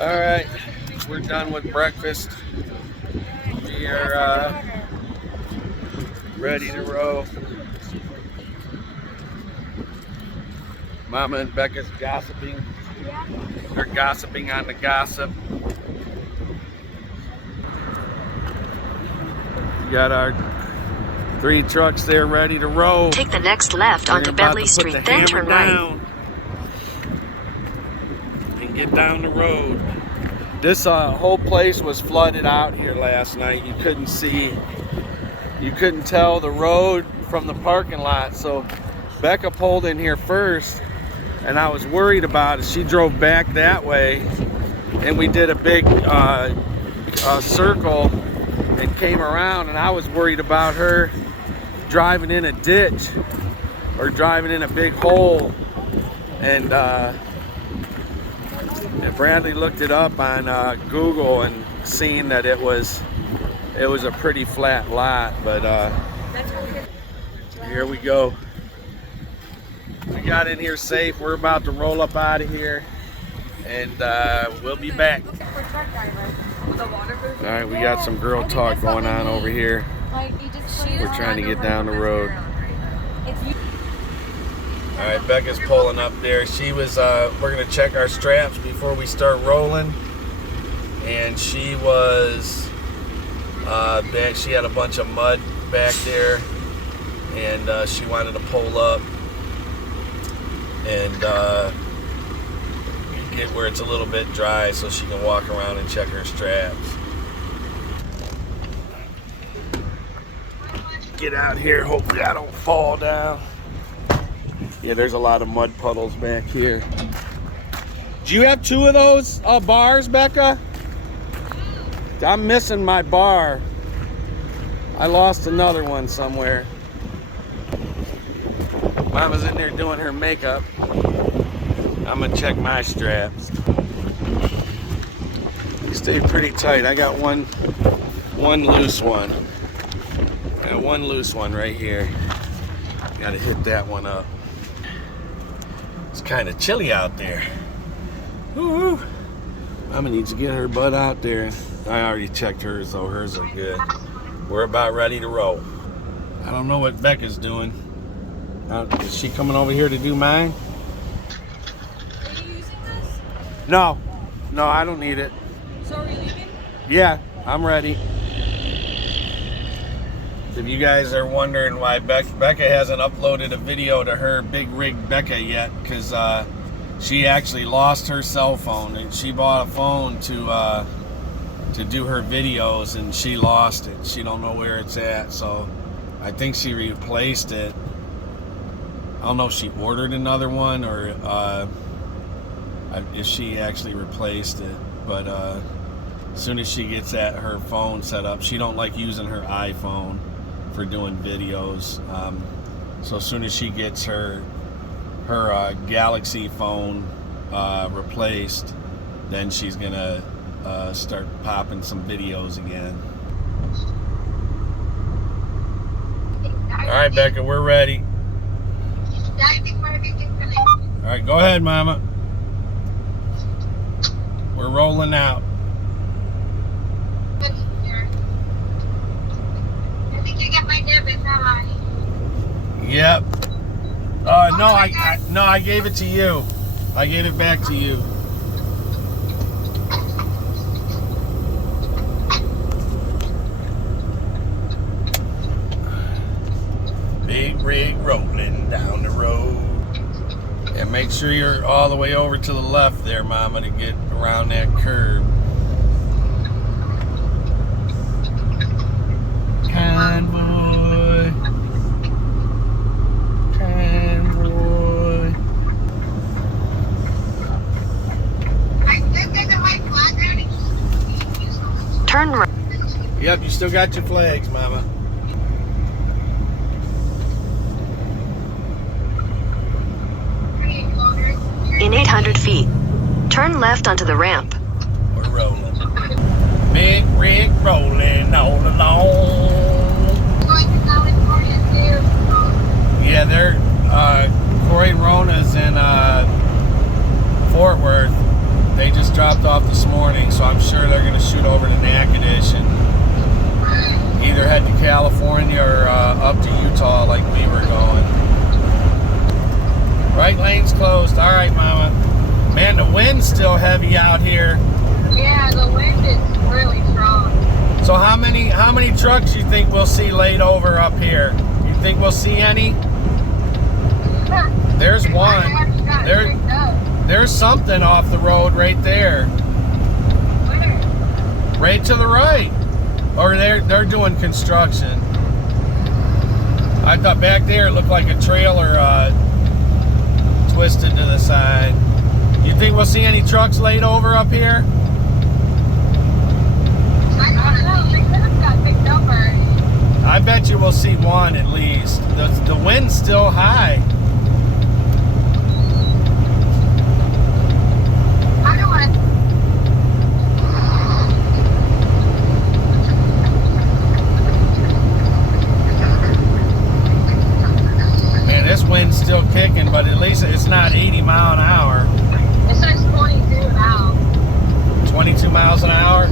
All right, we're done with breakfast. We are ready to roll. Mama and Becca's gossiping. They're gossiping on the gossip. We got our 3 trucks there ready to roll. Take the next left onto Bentley Street, then turn right. And get down the road. This whole place was flooded out here last night. You couldn't tell the road from the parking lot. So Becca pulled in here first, and I was worried about it. She drove back that way, and we did a big circle and came around, and I was worried about her driving in a ditch or driving in a big hole. And Bradley looked it up on Google and seen that it was a pretty flat lot. But here we go. We got in here safe. We're about to roll up out of here, and we'll be back. All right, we got some girl talk going on over here. We're trying to get down the road. All right, Becca's pulling up there. She was, we're gonna check our straps before we start rolling. And she was, she had a bunch of mud back there, and she wanted to pull up and get where it's a little bit dry so she can walk around and check her straps. Get out here, hopefully I don't fall down. Yeah, there's a lot of mud puddles back here. Do you have 2 of those bars, Becca? I'm missing my bar. I lost another one somewhere. Mama's in there doing her makeup. I'm gonna check my straps. They stay pretty tight. I got one loose one. I got one loose one right here. Gotta hit that one up. It's kind of chilly out there. Woo-hoo. Mama needs to get her butt out there. I already checked hers, though. Hers are good. We're about ready to roll. I don't know what Becca's doing. Is she coming over here to do mine? Are you using this? No, I don't need it. So are you leaving? Yeah, I'm ready. If you guys are wondering why Becca hasn't uploaded a video to her Big Rig Becca yet, because she actually lost her cell phone, and she bought a phone to do her videos, and she lost it. She don't know where it's at, so I think she replaced it. I don't know if she ordered another one or if she actually replaced it, but as soon as she gets her phone set up, she don't like using her iPhone for doing videos, so as soon as she gets her Galaxy phone replaced, then she's gonna start popping some videos again. All right, Becca, we're ready. All right, go ahead, Mama. We're rolling out. Yep. No, I gave it to you. I gave it back to you. Big rig rolling down the road. And make sure you're all the way over to the left there, Mama, to get around that curve. Convoy. Convoy. Turn right. Yep, you still got your flags, Mama. In 800 feet, turn left onto the ramp. We're rolling. Big rig rolling all along. Yeah, they're Corey and Rona's in Fort Worth. They just dropped off this morning, so I'm sure they're going to shoot over to Natchitoches and either head to California or up to Utah like we were going. Right lane's closed. All right, Mama. Man, the wind's still heavy out here. Yeah, the wind is really strong. So how many trucks you think we'll see laid over up here? You think we'll see any? There's one. There's something off the road right there. Where? Right to the right. Or they're doing construction. I thought back there it looked like a trailer twisted to the side. You think we'll see any trucks laid over up here? I don't know. They could have got picked up already. I bet you we'll see one at least. The wind's still high. I don't want to. Man, this wind's still kicking, but at least it's not 80 mile an hour. It says 22 now. 22 miles an hour?